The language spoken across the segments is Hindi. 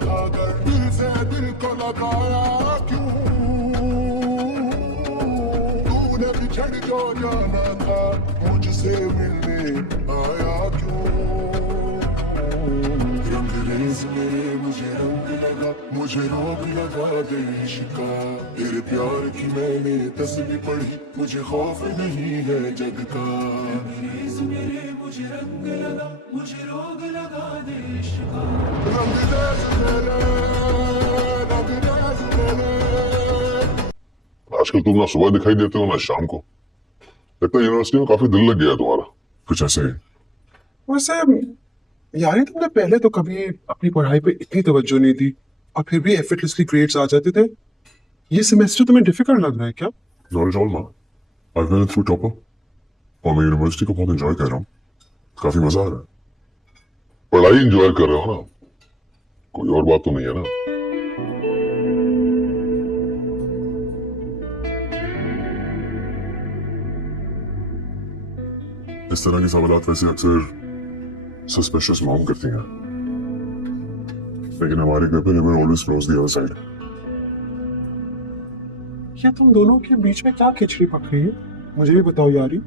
खाकर दिल से दिल को लगाया क्यों? तूने बिछड़ जो जाना था मुझसे मिलने आया क्यों? रंग रेज में मुझे रंग लगा, मुझे रोग लगा दे इश्का। तेरे प्यार की मैंने तस्वीर पढ़ी, मुझे खौफ नहीं है जग का। रंग रेज में मुझे रंग लगा, मुझे रोग लगा दे इश्का। रंग रेज मेरे, रंग रेज मेरे। आजकल तुम ना सुबह दिखाई देते हो ना शाम को। लगता है यूनिवर्सिटी में काफी दिल लग गया तुम्हारा, कुछ ऐसे। वैसे यारी तुमने पहले तो कभी अपनी पढ़ाई पे इतनी तवज्जो नहीं दी और फिर भी एफर्टलेसली ग्रेड्स आ जाते थे। ये सेमेस्टर तुम्हें डिफिकल्ट लग रहा है क्या? नॉट एट ऑल माँ, आई वेंट थ्रू टॉपर और मैं यूनिवर्सिटी को बहुत एंजॉय कर रहा हूँ। काफी मजा आ रहा है। पढ़ाई एंजॉय कर रहे हो ना, कोई और बात तो नहीं है ना। इस तरह के सवालात वैसे अक्सर सस्पिशियस माउंट करती हैं, लेकिन हमारे घर पे river always flows the other side. ये तुम दोनों के बीच में क्या खिचड़ी पक रही है? मुझे भी बताओ यारी।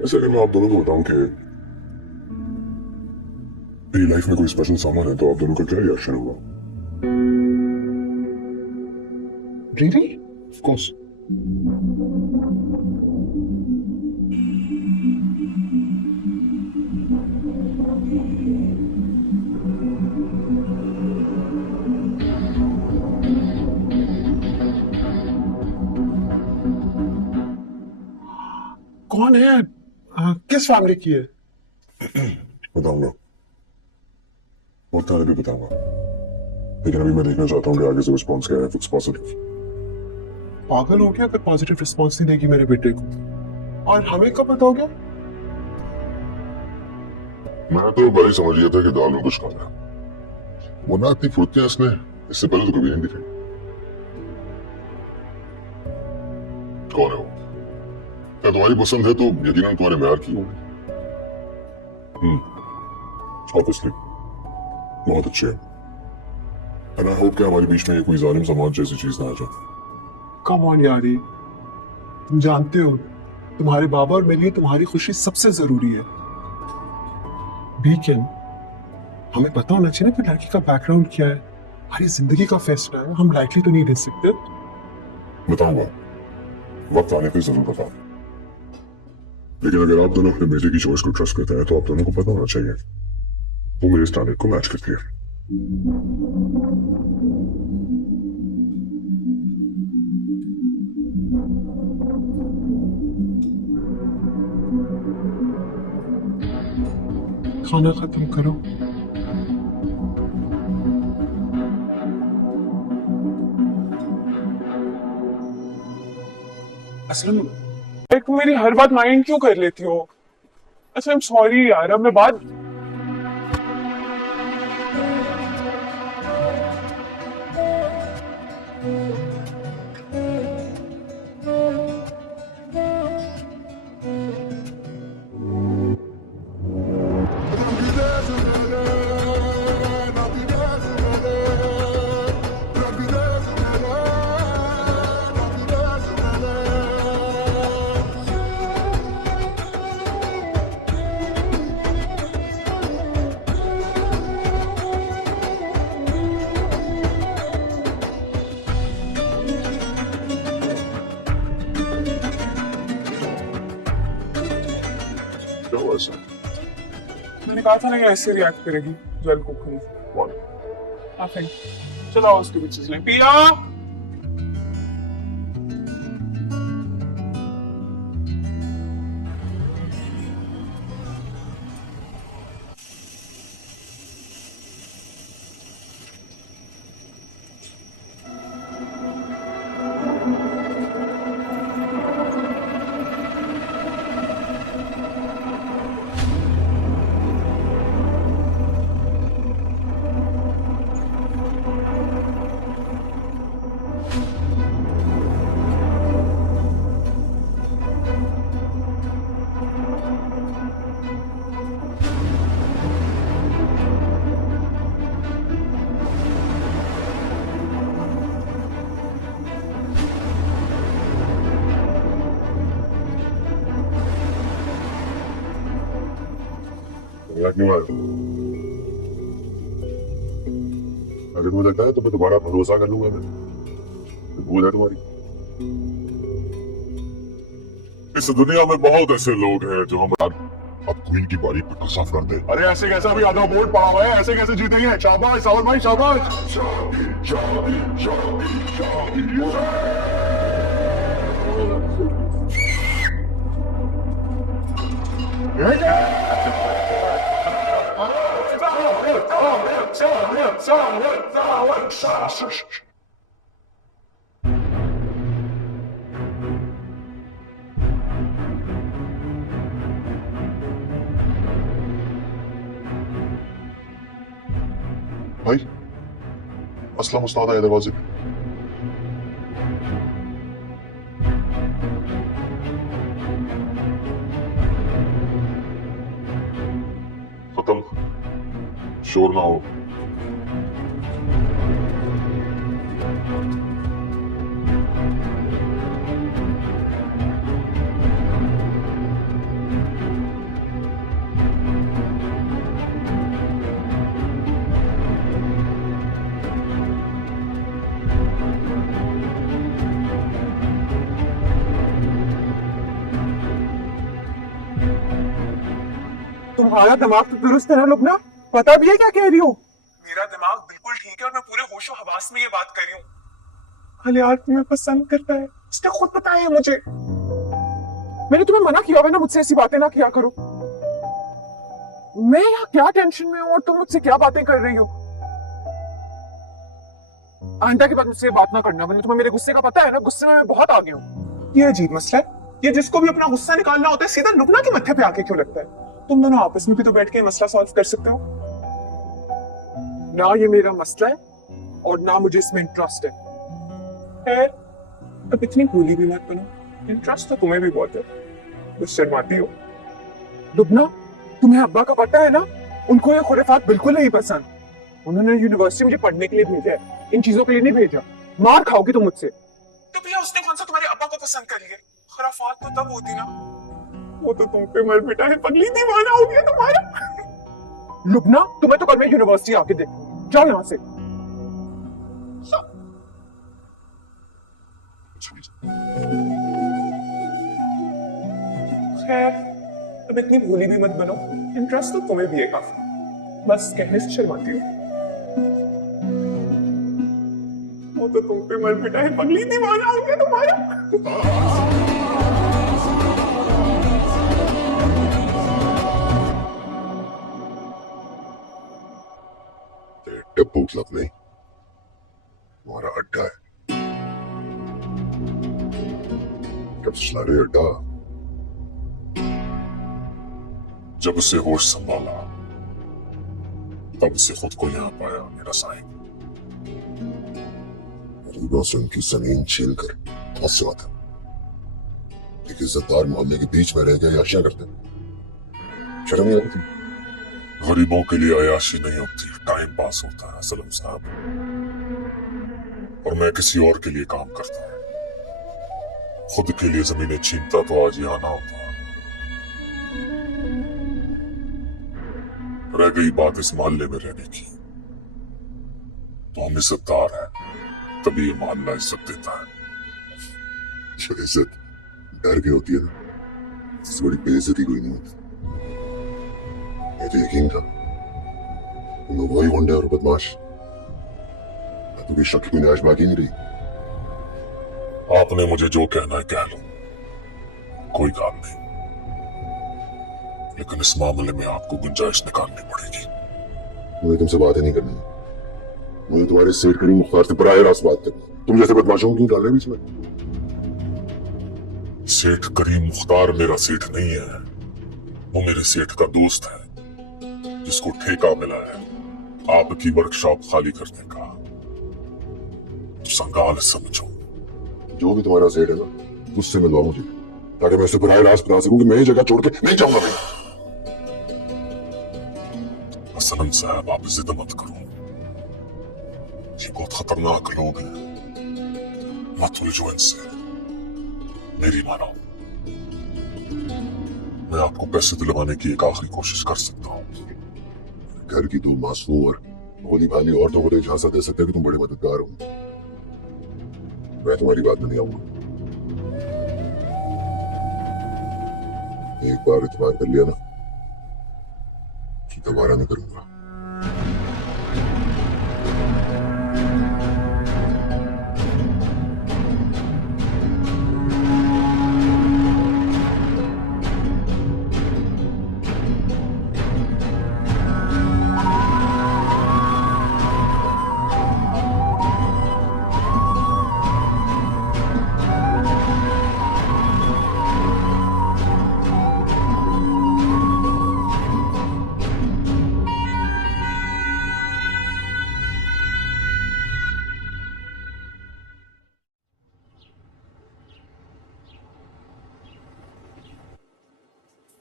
वैसे अगर मैं आप दोनों को बताऊं कि मेरी लाइफ में कोई स्पेशल सामान है तो आप दोनों का क्या रिएक्शन होगा? रियली? Of course. कौन है? किस फैमिली की है? बताऊंगा, बहुत सारे भी बताऊंगा, लेकिन अभी मैं देखना चाहता हूँ कि आगे से रिस्पॉन्स क्या है। It's positive. पागल हो गया अगर पॉजिटिव रिस्पॉन्स नहीं देगी मेरे बेटे को। और हमें कब बताओगे? मैं तो पहले समझ गया था कि दाल में कुछ खाना है, वरना इतनी फुर्तियां इसने इससे पहले तो कभी नहीं दिखाई। कौन है वो? क्या तुम्हारी पसंद है तो यकीनन तुम्हारे म्यार की होगी। ऑब्वियसली बहुत अच्छे हैं। एंड आई होप कि हमारे बीच में कोई जालिम समाज जैसी चीज ना आ जाए। कम ऑन यारी, तुम जानते हो तुम्हारे बाबा और मेरे लिए तुम्हारी खुशी सबसे जरूरी है। लेकिन हमें पता होना चाहिए ना कि लड़की का बैकग्राउंड क्या है। हमारी जिंदगी का फैसला है, हम लाइटली तो नहीं ले सकते। बताऊंगा, वक्त आने पर जरूर बताऊं। लेकिन अगर आप दोनों अपने बेटे की चॉइस को ट्रस्ट करते हैं तो आप दोनों को पता होना चाहिए वो मेरे स्टैंडर्ड को मैच करती है। खाना खत्म करो। असलम, एक मेरी हर बात माइंड क्यों कर लेती हो? अच्छा, आई एम सॉरी यार, अब मैं बात क्या हुआ ऐसा? मैंने कहा था ना ये ऐसे रिएक्ट करेगी जल को खरीद। What? नथिंग। चलो उसके पीछे चलें। पिया, मजाक क्यों आया? अगर मुझे लगता है तो मैं दोबारा भरोसा कर लूंगा। मैं भूल है तुम्हारी। इस दुनिया में बहुत ऐसे लोग हैं जो हम अब क्वीन की बारी पक्का साफ कर दे। अरे ऐसे कैसे अभी आधा बोर्ड पड़ा हुआ है, ऐसे कैसे जीतेंगे? शाबाश सावर भाई शाबाश। भाई असलम उस्ताद आए दरवाजे पे। खत्म, शोर ना हो। तुम्हारा दिमाग तो दुरुस्त है ना लुबना? पता भी है क्या कह रही हो? मेरा दिमाग बिल्कुल ठीक है और मैं पूरे होशो हवास में ये बात कर रही हूँ। अरे यार तुम्हें पसंद करता है, इसने खुद बताया है मुझे। मैंने तुम्हें मना किया हुआ ना मुझसे ऐसी बातें ना किया करो। मैं यहाँ क्या टेंशन में हूँ और तुम मुझसे क्या बातें कर रही हो? आंटा के बाद मुझसे बात ना करना, वरना तुम्हें मेरे गुस्से का पता है ना, गुस्से में मैं बहुत आगे हूँ। ये अजीब मसला है, ये जिसको भी अपना गुस्सा निकालना होता है सीधा लुबना के मत्थे पे आके क्यों लगता है? तुम दोनों आपस में भी तो बैठ के मसला सॉल्व कर सकते हो ना। ये मेरा मसला है और ना मुझे इसमें इंटरेस्ट है। अब इतनी भूली भी मत बनो, इंटरेस्ट तो तुम्हें भी बहुत है, बस शर्माती हो। लुबना, तुम्हें अब्बा का पता है ना, उनको ये खुराफात बिल्कुल नहीं पसंद। उन्होंने यूनिवर्सिटी मुझे पढ़ने के लिए भेजा है, इन चीजों के लिए नहीं भेजा। मार खाओगी तुम मुझसे। तो भैया उसने कौन सा तुम्हारे अब्बा को पसंद कर लिया? खुराफात तो तब होती ना, वो तो तुम पे मर पिटा है, पगली दीवाना हो गया तुम्हारा। लुबना, तुम्हें तो कल मैं यूनिवर्सिटी आके देख, जाओ यहाँ से। खैर, अब इतनी भूली भी मत बनो, इंटरेस्ट तो तुम्हें भी है काफी, बस कहने से शर्माती हो। वो तो तुम पे मर पिटा है, पगली दीवाना हो गया तुम्हारा। डब्बू क्लब नहीं, हमारा अड्डा है। कब से चला रहे अड्डा? जब उसे होश संभाला तब उसे खुद को यहाँ पाया मेरा साहिब। गरीबों से उनकी जमीन छीन कर बहुत से आता, एक इज्जतदार मोहल्ले के बीच में रह गए अयाशियां करते, शर्म नहीं आती? गरीबों के लिए अयाशी नहीं होती, टाइम पास होता है सलम साहब। और मैं किसी और के लिए काम करता हूँ, खुद के लिए जमीनें छीनता तो आज यहाँ ना होता। रह गई बात इस मोहल्ले में रहने की, तो हम इज्जतदार हैं, तभी ये मोहल्ला इज्जत देता है। जो इज्जत डर के होती है ना, इससे बड़ी बेइज्जती कोई नहीं होती। ये तो यकीन था तुम लोग वही गुंडे और बदमाश, तो कोई शक की गुंजाइश बाकी नहीं रही। आपने मुझे जो कहना है कह लो, कोई काम नहीं, लेकिन इस मामले में आपको गुंजाइश निकालनी पड़ेगी। मुझे तुमसे बात ही नहीं करनी, मुझे तुम्हारे सेठ करीम मुख्तार से बराह रास्त बात करनी। तुम जैसे बदमाशों क्यों डाल रहे बीच में? सेठ करीम मुख्तार मेरा सेठ नहीं है, वो मेरे सेठ का दोस्त है जिसको ठेका मिला है आपकी वर्कशॉप खाली करने का। तो संगाल समझो, जो भी तुम्हारा सेठ है ना, उससे मिलवा मुझे, ताकि मैं उसे बराह रास्त बता सकूं कि मैं ये जगह छोड़ के नहीं जाऊंगा। भाई असलम साहब, आप जिद मत करो, ये बहुत खतरनाक लोग हैं, मत उलझो इनसे, मेरी मानो। मैं आपको पैसे दिलवाने की एक आखिरी कोशिश कर सकता हूँ। घर की 2 मासूम और भोली भाली औरतों को तो इजाजत दे सकते हो कि तुम बड़े मददगार हो। मैं तुम्हारी बात में नहीं आऊंगा। एक बार इत्मीनान कर लिया ना, कि दोबारा नहीं करूंगा।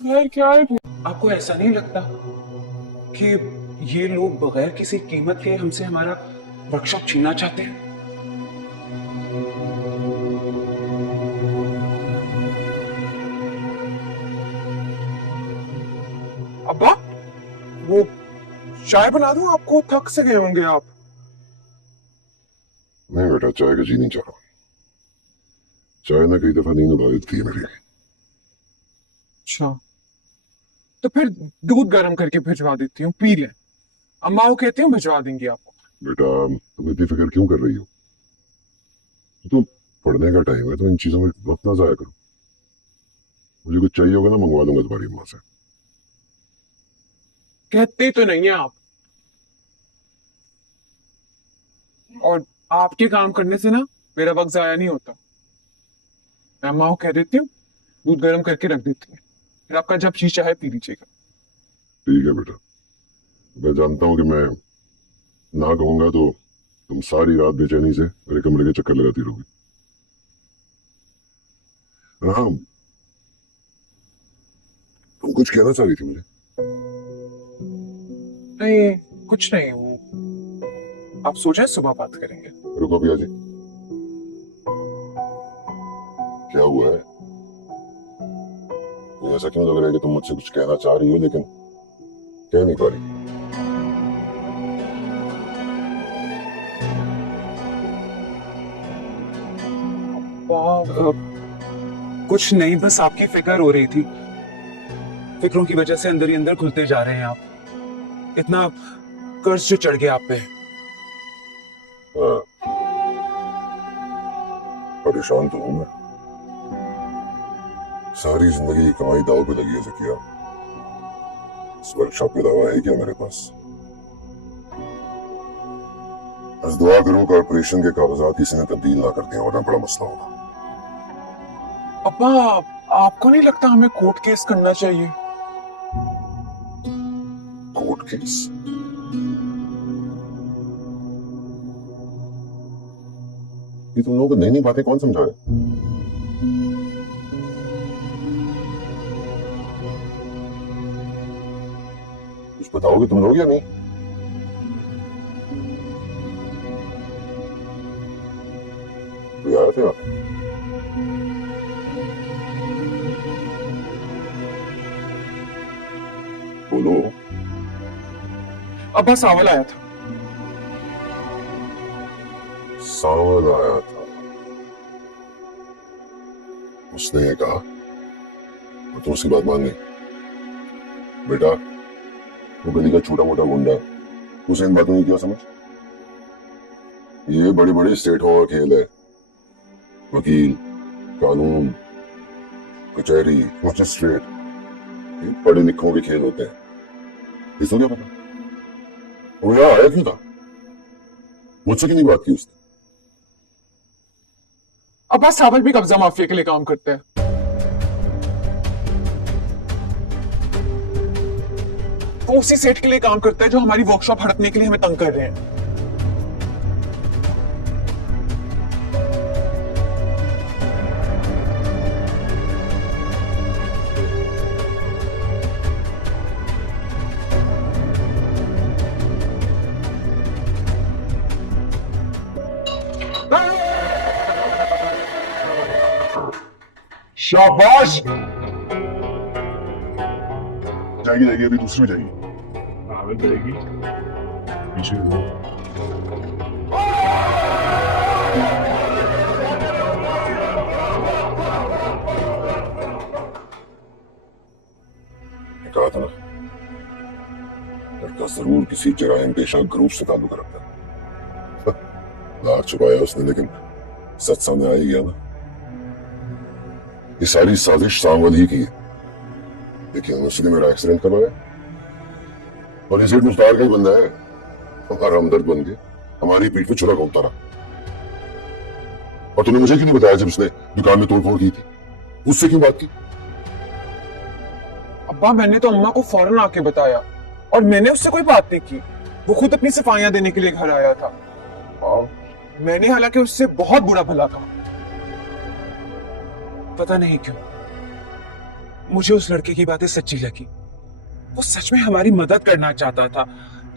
यार क्या है, आपको ऐसा नहीं लगता कि ये लोग बगैर किसी कीमत के हमसे हमारा वर्कशॉप छीनना चाहते हैं? अब्बा, वो चाय बना दूं आपको? थक से गए होंगे आप। नहीं बेटा, चाय का जी नहीं चाह रहा। चाय ने कई दफा नींद उड़ा थी मेरी। अच्छा, तो फिर दूध गर्म करके भिजवा देती हूँ, पी लें। अम्मा वो कहती हूँ भिजवा देंगी आपको। बेटा, तुम इतनी फिक्र क्यों कर रही हो? तो पढ़ने का टाइम है, तो इन चीजों में वक्त ना जाया करो। मुझे कुछ चाहिए होगा ना, मंगवा दूंगा तुम्हारी अम्मा से। कहते तो नहीं है आप, और आपके काम करने से ना मेरा वक्त जाया नहीं होता। मैं अम्मा को कह देती हूँ दूध गर्म करके रख देती है, फिर आपका जब जी चाहे पी लीजिएगा। ठीक है बेटा, मैं जानता हूँ कि मैं ना कहूंगा तो तुम सारी रात बेचैनी से मेरे कमरे के चक्कर लगाती रहोगी। हाँ, तुम कुछ कहना चाह रही थी मुझे? नहीं कुछ नहीं, वो आप सोचे सुबह बात करेंगे। रुको भैया जी, क्या हुआ है? मुझे ऐसा क्यों लग रहा है कि तुम मुझसे कुछ कहना चाह रही हो लेकिन कह नहीं पा रही? कुछ नहीं, बस आपकी फिक्र हो रही थी। फिक्रों की वजह से अंदर ही अंदर खुलते जा रहे हैं आप। इतना कर्ज जो चढ़ गया आप पे। हाँ, परेशान तो हूं मैं। सारी जिंदगी की कमाई दाव पे लगी है ज़किया। इस वर्कशॉप के अलावा है क्या मेरे पास? बस दुआ करूं कॉर्पोरेशन के कागजात किसी ने तब्दील ना कर दिया, वरना बड़ा मसला होगा। अब्बा, आपको नहीं लगता हमें कोर्ट केस करना चाहिए? Court case? ये तुम लोगों को नई नई बातें कौन समझा रहे? कुछ बताओगे तुम लोग या नहीं? कोई आया था? बोलो। अब्बा, सावल आया था। सावल आया था? उसने ये कहा और तुम उसकी बात मान गई? बेटा, वो गली का छोटा मोटा गुंडा है, उसे इन बातों की क्या समझ? ये बड़े बड़े स्टेटों का खेल है। वकील, कानून, कचहरी, मजिस्ट्रेट, ये पढ़े लिखों के खेल होते हैं। इसको क्या पता वो यहाँ आया क्यों था? मुझसे क्यों नहीं बात की उसने? अब्बा, सावल भी कब्जा माफिया के लिए काम करते हैं। वो उसी सेठ के लिए काम करता है जो हमारी वर्कशॉप हड़पने के लिए हमें तंग कर रहे हैं। शाबाश! जाएगी जाएगी, अभी दूसरी में जाएगी। बन जाएगी। पीछे वो कहा था ना, लड़का जरूर किसी जराइम पेशा ग्रुप से ताल्लुक रखता है। लाख छुपाया उसने, लेकिन सच सामने आ ही गया ना। ये सारी साजिश सांवल ही की है, लेकिन उसने मेरा एक्सीडेंट करवाया और ये सेठ मुख्तार का ही बंदा है। हमारा हमदर्द बन के हमारी पीठ पे छुरा घूमता रहा। और तूने मुझे क्यों नहीं बताया जब उसने दुकान में तोड़फोड़ की थी? उससे क्यों बात की? अब्बा मैंने तो अम्मा को फौरन आके बताया और मैंने उससे कोई बात नहीं की। वो खुद अपनी सफाइयां देने के लिए घर आया था। मैंने हालांकि उससे बहुत बुरा भला कहा। पता नहीं क्यों मुझे उस लड़के की बातें सच्ची लगी। वो सच में हमारी मदद करना चाहता था,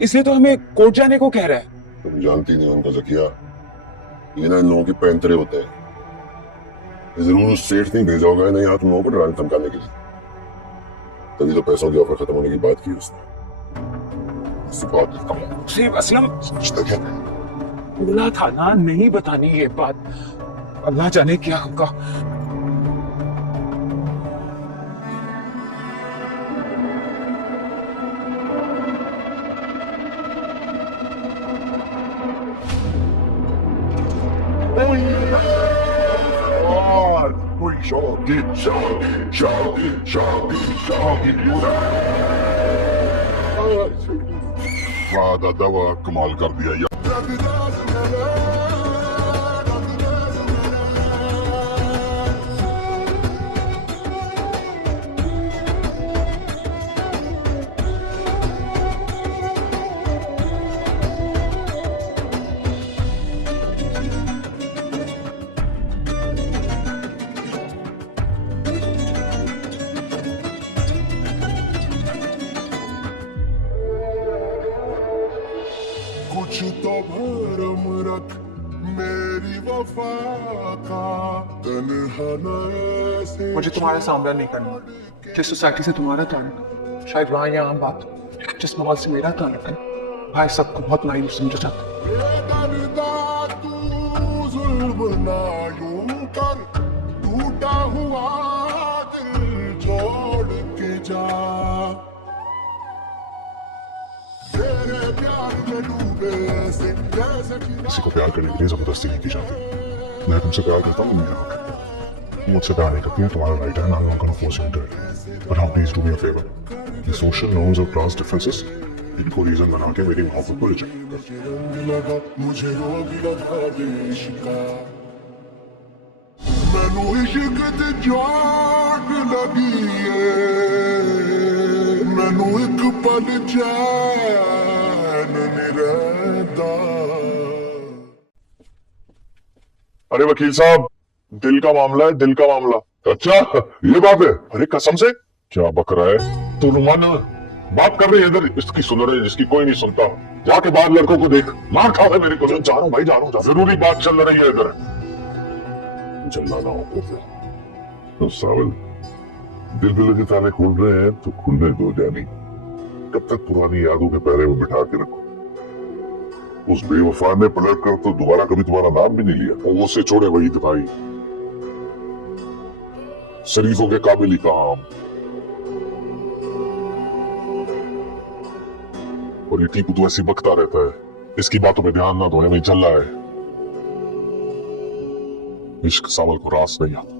इसलिए तो हमें कोर्ट जाने को कह रहा है। तुम जानती नहीं उनका जकिया, ये ना इन लोगों के पैंतरे होते हैं। जरूर उस सेठ नहीं भेजा होगा, नहीं यहाँ तुम लोगों को डराने धमकाने के लिए। तभी तो पैसों की ऑफर खत्म होने की बात की उसने। असलम सोचता क्या बोला था ना नहीं बतानी ये बात। अल्लाह जाने क्या होगा। वादा दवा कमाल कर दिया यार। कुछ तो भरम रख मेरी वफा का, तन्हा न ऐसे मुझे तुम्हारा सामना नहीं करना। जिस सोसाइटी से तुम्हारा ताल्लुक शायद वहां ये आम बात हो, जिस माहौल से मेरा ताल्लुक है भाई सबको बहुत नाइव समझा जाता है। बेदर्दा तू जुल्म ना यूं कर, टूटा हुआ दिल जोड़ के जा। तेरे प्यार में डूबे ऐसे जैसे किसी को प्यार करने के लिए जबरदस्ती नहीं की जाती। मैं तुमसे प्यार करता हूँ, मेरा हक है। तुम मुझसे प्यार नहीं करती है, तुम्हारा राइट है। I'm not gonna force you into it. But now please do me a favor. ये सोशल नॉर्म्स और क्लास डिफरेंसेस इनको रीजन बना के मेरी मोहब्बत को रिजेक्ट कर। मुझे रोग लगा देश का, मैनू इश्क ते जाट लगी है, मैनू एक पल चैन नहीं रहता। अरे वकील साहब, दिल का मामला है, दिल का मामला। अच्छा ये बात है? अरे कसम से क्या बक रहा है? तू रुमान बात कर रही है इधर, इसकी सुन रहे जिसकी कोई नहीं सुनता। जाके बाद लड़कों को देख, मार खा है मेरे को। जा रहा हूँ भाई, जा रहा हूँ। जरूरी बात चल रही है इधर। जल्ला ना हो तो सावल, दिल दिल के ताले खोल रहे हैं तो खुलने दो जानी। कब तक पुरानी यादों के पैरे में बिठा के रखो? उस बेवफा ने पलट कर तो दोबारा कभी तुम्हारा नाम भी नहीं लिया। वो से छोड़े वही भाई, शरीफों के काबिल ही काम। और ये टीपू तो ऐसी बकता रहता है, इसकी बातों पे ध्यान ना दो, नहीं चल रहा है। इश्क सावल को रास नहीं आता।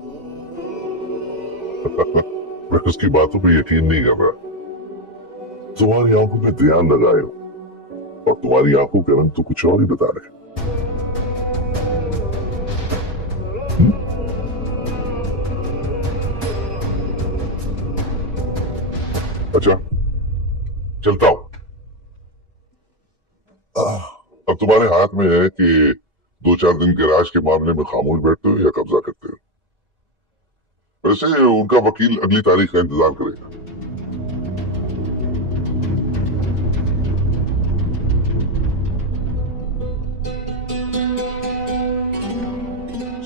मैं उसकी बातों पे यकीन नहीं कर रहा। तुम्हारी आंखों पे ध्यान लगाए हो और तुम्हारी आंखों के रंग तो कुछ और ही बता रहे। अच्छा चलता हूं। अब तुम्हारे हाथ में है कि 2-4 दिन गैराज के मामले में खामोश बैठते हो या कब्जा करते हो। वैसे उनका वकील अगली तारीख का इंतजार करेगा।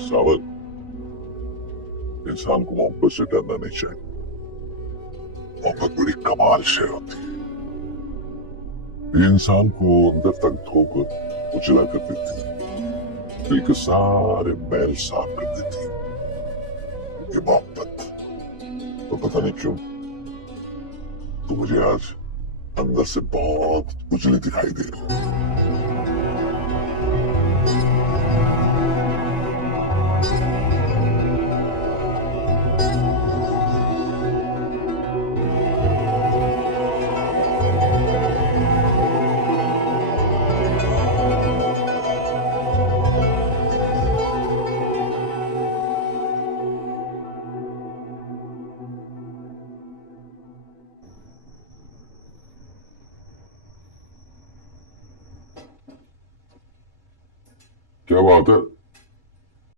सावत, इंसान को मोहब्बत से डरना नहीं चाहिए। मोहब्बत बड़ी कमाल से होती है। ये इंसान को अंदर तक धोकर उजला कर देती है, दिल के सारे मैल साफ कर देती है ये मोहब्बत। तो पता नहीं क्यों तो मुझे आज अंदर से बहुत उजली दिखाई दे रही है। क्या बात है?